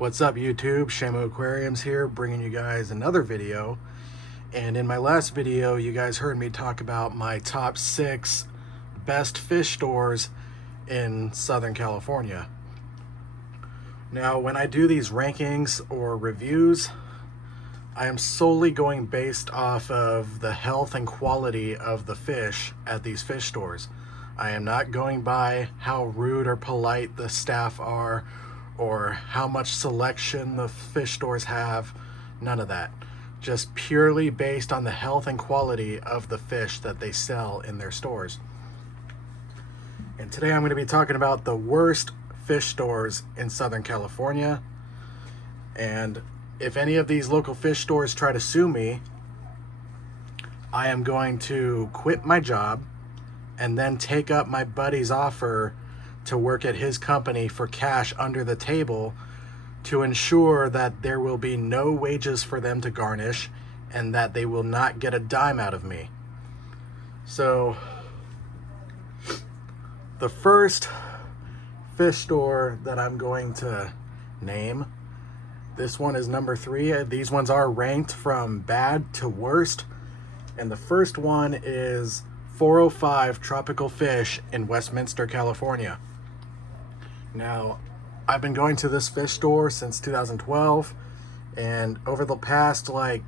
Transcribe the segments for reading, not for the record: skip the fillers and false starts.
What's up YouTube? Shamo Aquariums here, bringing you guys another video. And in my last video, you guys heard me talk about my top 6 best fish stores in Southern California. Now, when I do these rankings or reviews, I am solely going based off of the health and quality of the fish at these fish stores. I am not going by how rude or polite the staff are or how much selection the fish stores have. None of that. Just purely based on the health and quality of the fish that they sell in their stores. And today I'm going to be talking about the worst fish stores in Southern California. And if any of these local fish stores try to sue me, I am going to quit my job and then take up my buddy's offer to work at his company for cash under the table to ensure that there will be no wages for them to garnish and that they will not get a dime out of me. So the first fish store that I'm going to name, this one is number 3. These ones are ranked from bad to worst. And the first one is 405 Tropical Fish in Westminster, California. Now, I've been going to this fish store since 2012, and over the past like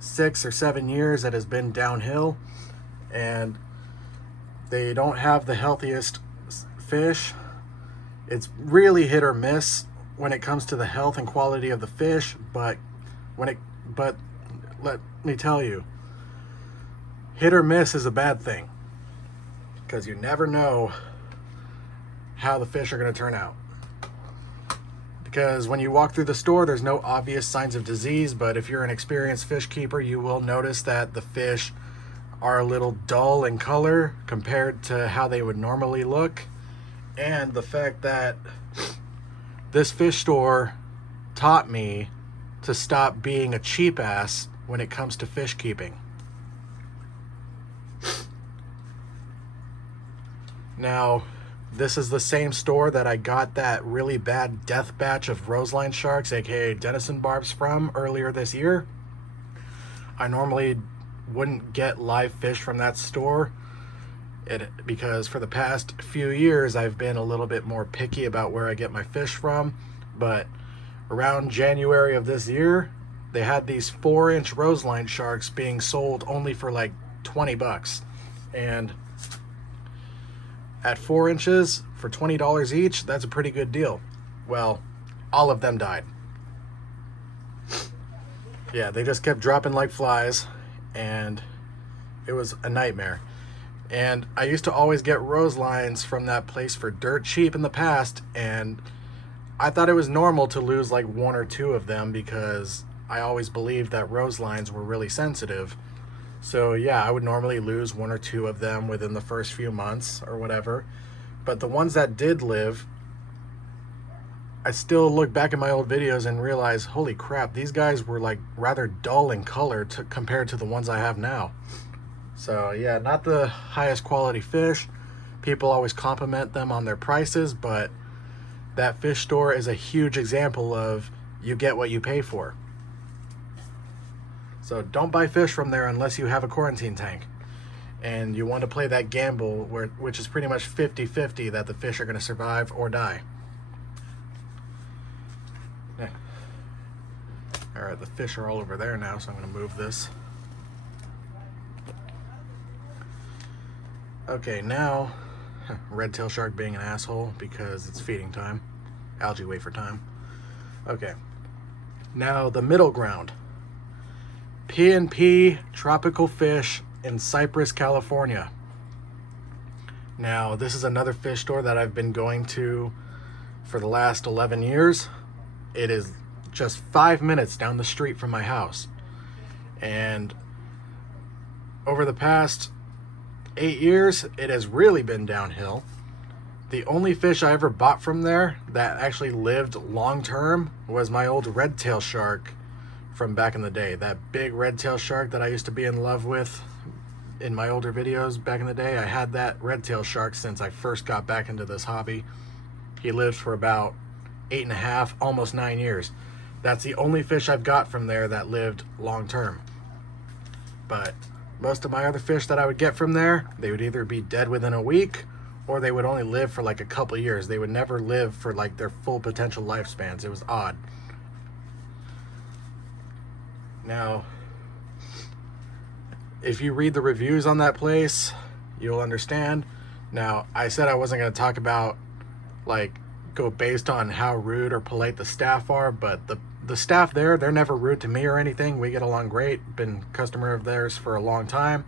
6 or 7 years it has been downhill, and they don't have the healthiest fish. It's really hit or miss when it comes to the health and quality of the fish, but let me tell you, hit or miss is a bad thing, because you never know how the fish are going to turn out. Because when you walk through the store, there's no obvious signs of disease, but if you're an experienced fish keeper, you will notice that the fish are a little dull in color compared to how they would normally look. And the fact that this fish store taught me to stop being a cheap ass when it comes to fish keeping. Now, this is the same store that I got that really bad death batch of roseline sharks, aka Denison barbs, from earlier this year. I normally wouldn't get live fish from that store because for the past few years I've been a little bit more picky about where I get my fish from. But around January of this year, they had these 4-inch roseline sharks being sold only for like 20 bucks. And at 4 inches for $20 each, that's a pretty good deal. Well, all of them died. Yeah, they just kept dropping like flies, and it was a nightmare. And I used to always get roselines from that place for dirt cheap in the past, and I thought it was normal to lose like 1 or 2 of them because I always believed that roselines were really sensitive. So yeah, I would normally lose 1 or 2 of them within the first few months or whatever. But the ones that did live, I still look back at my old videos and realize, holy crap, these guys were like rather dull in color compared to the ones I have now. So yeah, not the highest quality fish. People always compliment them on their prices, but that fish store is a huge example of you get what you pay for. So don't buy fish from there unless you have a quarantine tank and you want to play that gamble which is pretty much 50-50 that the fish are going to survive or die. Yeah. Alright, the fish are all over there now, so I'm going to move this. Okay, now, red tail shark being an asshole because it's feeding time. Algae wafer time. Okay, now the middle ground. P&P Tropical Fish in Cypress, California. Now, this is another fish store that I've been going to for the last 11 years. It is just 5 minutes down the street from my house. And over the past 8 years, it has really been downhill. The only fish I ever bought from there that actually lived long term was my old red tail shark from back in the day. That big red tail shark that I used to be in love with in my older videos back in the day. I had that red tail shark since I first got back into this hobby. He lived for about 8.5, almost 9 years. That's the only fish I've got from there that lived long term. But most of my other fish that I would get from there, they would either be dead within a week, or they would only live for like a couple years. They would never live for like their full potential lifespans. It was odd. Now, if you read the reviews on that place, you'll understand. Now, I said I wasn't going to talk about, like, go based on how rude or polite the staff are, but the staff there, they're never rude to me or anything. We get along great. Been customer of theirs for a long time.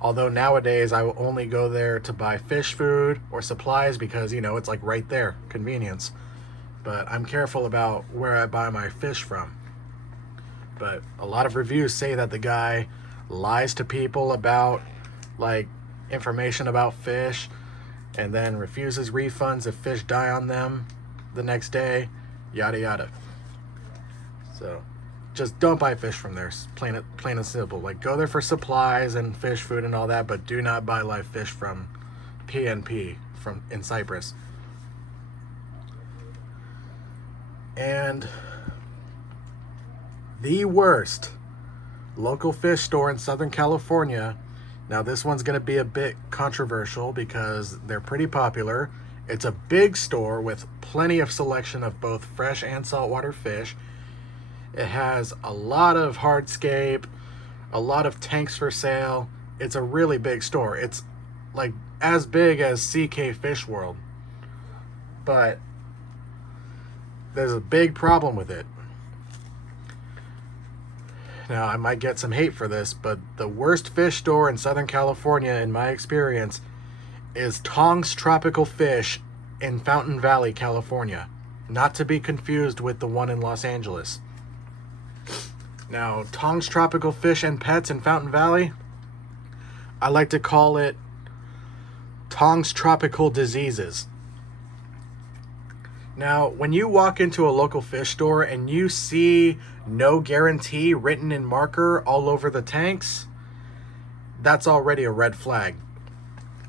Although nowadays I will only go there to buy fish food or supplies because, you know, it's like right there, convenience. But I'm careful about where I buy my fish from. But a lot of reviews say that the guy lies to people about, like, information about fish, and then refuses refunds if fish die on them the next day, yada yada. So just don't buy fish from there, plain and simple. Like, go there for supplies and fish food and all that, but do not buy live fish from PNP in Cyprus. And the worst local fish store in Southern California. Now, this one's going to be a bit controversial because they're pretty popular. It's a big store with plenty of selection of both fresh and saltwater fish. It has a lot of hardscape, a lot of tanks for sale. It's a really big store. It's like as big as CK Fish World. But there's a big problem with it. Now, I might get some hate for this, but the worst fish store in Southern California, in my experience, is Tong's Tropical Fish in Fountain Valley, California. Not to be confused with the one in Los Angeles. Now, Tong's Tropical Fish and Pets in Fountain Valley, I like to call it Tong's Tropical Diseases. Now, when you walk into a local fish store and you see no guarantee written in marker all over the tanks, that's already a red flag.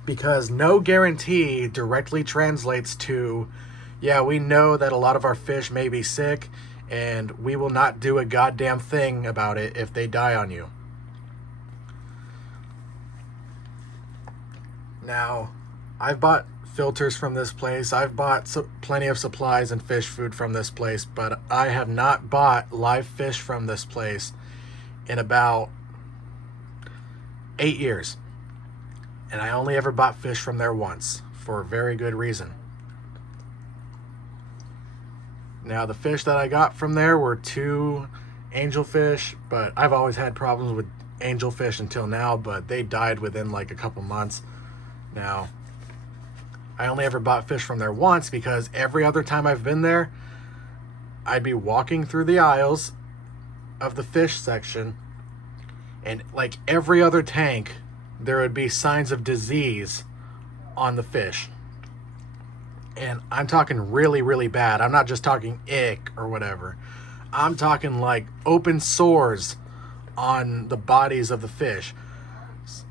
Because no guarantee directly translates to, yeah, we know that a lot of our fish may be sick, and we will not do a goddamn thing about it if they die on you. Now, I've bought filters from this place. I've bought plenty of supplies and fish food from this place, but I have not bought live fish from this place in about 8 years. And I only ever bought fish from there once, for a very good reason. Now, the fish that I got from there were 2 angelfish, but I've always had problems with angelfish until now, but they died within like a couple months. Now, I only ever bought fish from there once because every other time I've been there, I'd be walking through the aisles of the fish section, and like every other tank, there would be signs of disease on the fish. And I'm talking really, really bad. I'm not just talking ick or whatever. I'm talking like open sores on the bodies of the fish.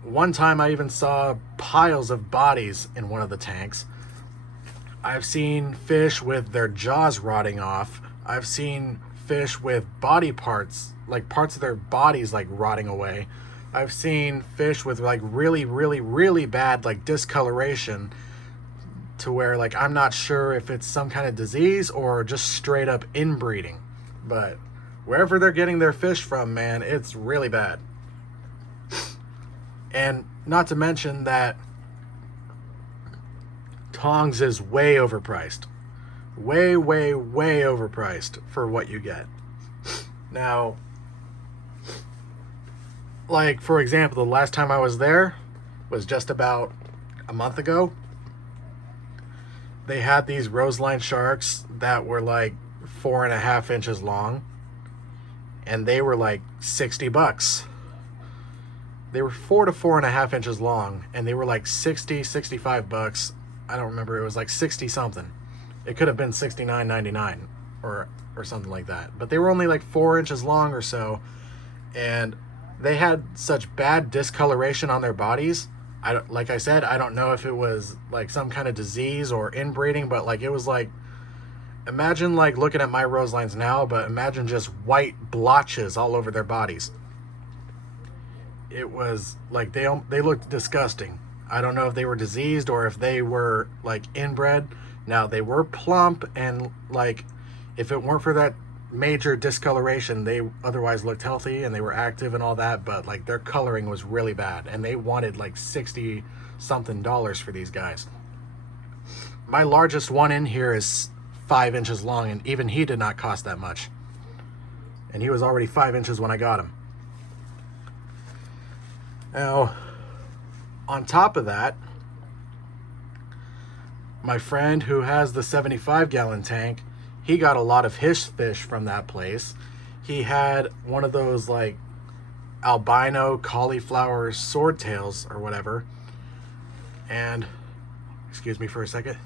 One time I even saw piles of bodies in one of the tanks. I've seen fish with their jaws rotting off. I've seen fish with body parts, like parts of their bodies like rotting away. I've seen fish with like really, really, really bad like discoloration, to where like I'm not sure if it's some kind of disease or just straight up inbreeding. But wherever they're getting their fish from, man, it's really bad. And not to mention that Tong's is way overpriced. Way, way, way overpriced for what you get. Now, like, for example, the last time I was there was just about a month ago. They had these roseline sharks that were like 4.5 inches long, and they were like $60. They were 4 to 4.5 inches long, and they were like 60, 65 bucks. I don't remember. It was like 60 something. It could have been $69.99 or something like that. But they were only like 4 inches long or so, and they had such bad discoloration on their bodies. Like I said, I don't know if it was like some kind of disease or inbreeding, but like it was like imagine like looking at my roselines now, but imagine just white blotches all over their bodies. It was like they looked disgusting. I don't know if they were diseased or if they were like inbred. Now they were plump, and like if it weren't for that major discoloration, they otherwise looked healthy and they were active and all that, but like their coloring was really bad, and they wanted like 60 something dollars for these guys. My largest one in here is 5 inches long, and even he did not cost that much, and he was already 5 inches when I got him. Now on top of that, my friend who has the 75-gallon tank, he got a lot of his fish from that place. He had one of those like albino cauliflower swordtails or whatever. And, excuse me for a second.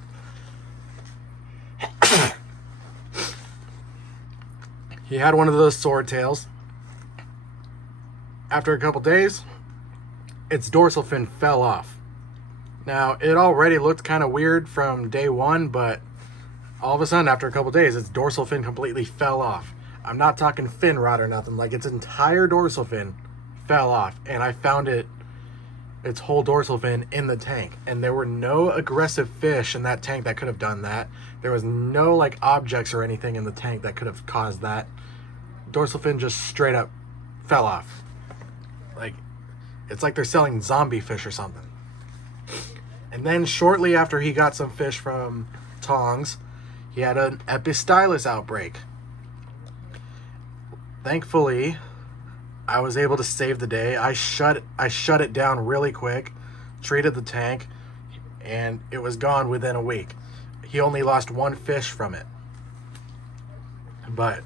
He had one of those swordtails. After a couple days, its dorsal fin fell off. Now, it already looked kind of weird from day one, but all of a sudden, after a couple days, its dorsal fin completely fell off. I'm not talking fin rot or nothing. Like, its entire dorsal fin fell off, and I found its whole dorsal fin in the tank. And there were no aggressive fish in that tank that could have done that. There was no, like, objects or anything in the tank that could have caused that. Dorsal fin just straight up fell off. Like, it's like they're selling zombie fish or something. And then shortly after he got some fish from Tongs, he had an Epistylis outbreak. Thankfully, I was able to save the day. I shut it down really quick, treated the tank, and it was gone within a week. He only lost 1 fish from it. But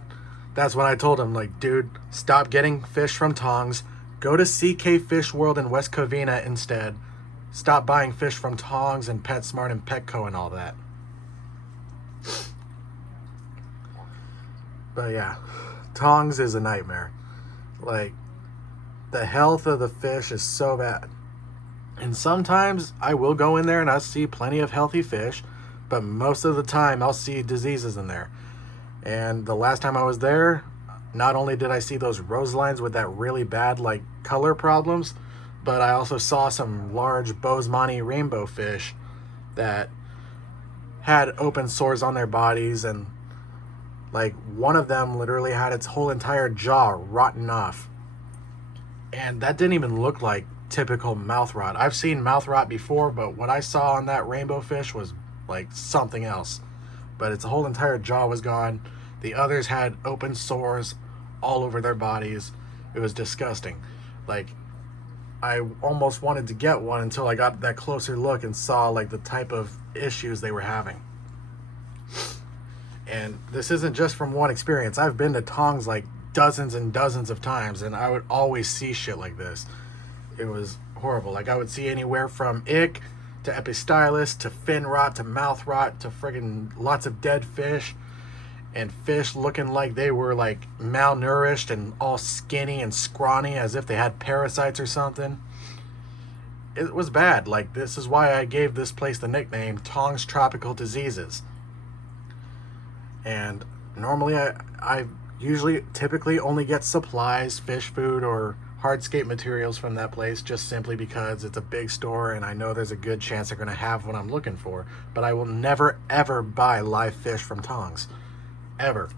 that's when I told him, like, dude, stop getting fish from Tongs. Go to CK Fish World in West Covina instead. Stop buying fish from Tongs and PetSmart and Petco and all that. But yeah, Tongs is a nightmare. Like, the health of the fish is so bad. And sometimes I will go in there and I'll see plenty of healthy fish, but most of the time I'll see diseases in there. And the last time I was there, not only did I see those roselines with that really bad like color problems, but I also saw some large Bosemani rainbow fish that had open sores on their bodies, and like one of them literally had its whole entire jaw rotten off. And that didn't even look like typical mouth rot. I've seen mouth rot before, but what I saw on that rainbow fish was like something else. But its whole entire jaw was gone. The others had open sores all over their bodies. It was disgusting. Like, I almost wanted to get one until I got that closer look and saw like the type of issues they were having. And this isn't just from one experience. I've been to Tongs like dozens and dozens of times, and I would always see shit like this. It was horrible. Like, I would see anywhere from ick to Epistylis to fin rot to mouth rot to friggin' lots of dead fish, and fish looking like they were like malnourished and all skinny and scrawny as if they had parasites or something. It was bad. Like, this is why I gave this place the nickname Tongs Tropical Diseases. And normally I usually typically only get supplies, fish food, or hardscape materials from that place, just simply because it's a big store and I know there's a good chance they're going to have what I'm looking for. But I will never ever buy live fish from Tongs. Ever.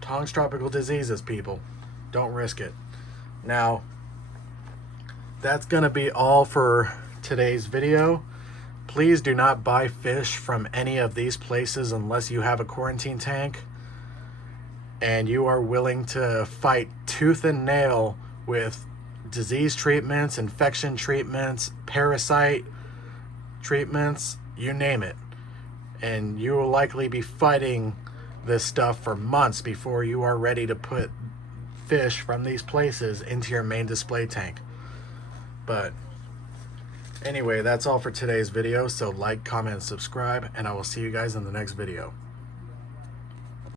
Tongs Tropical Diseases, people. Don't risk it. Now, that's going to be all for today's video. Please do not buy fish from any of these places unless you have a quarantine tank and you are willing to fight tooth and nail with disease treatments, infection treatments, parasite treatments, you name it. And you will likely be fighting this stuff for months before you are ready to put fish from these places into your main display tank. But anyway, that's all for today's video. So like, comment, and subscribe, and I will see you guys in the next video.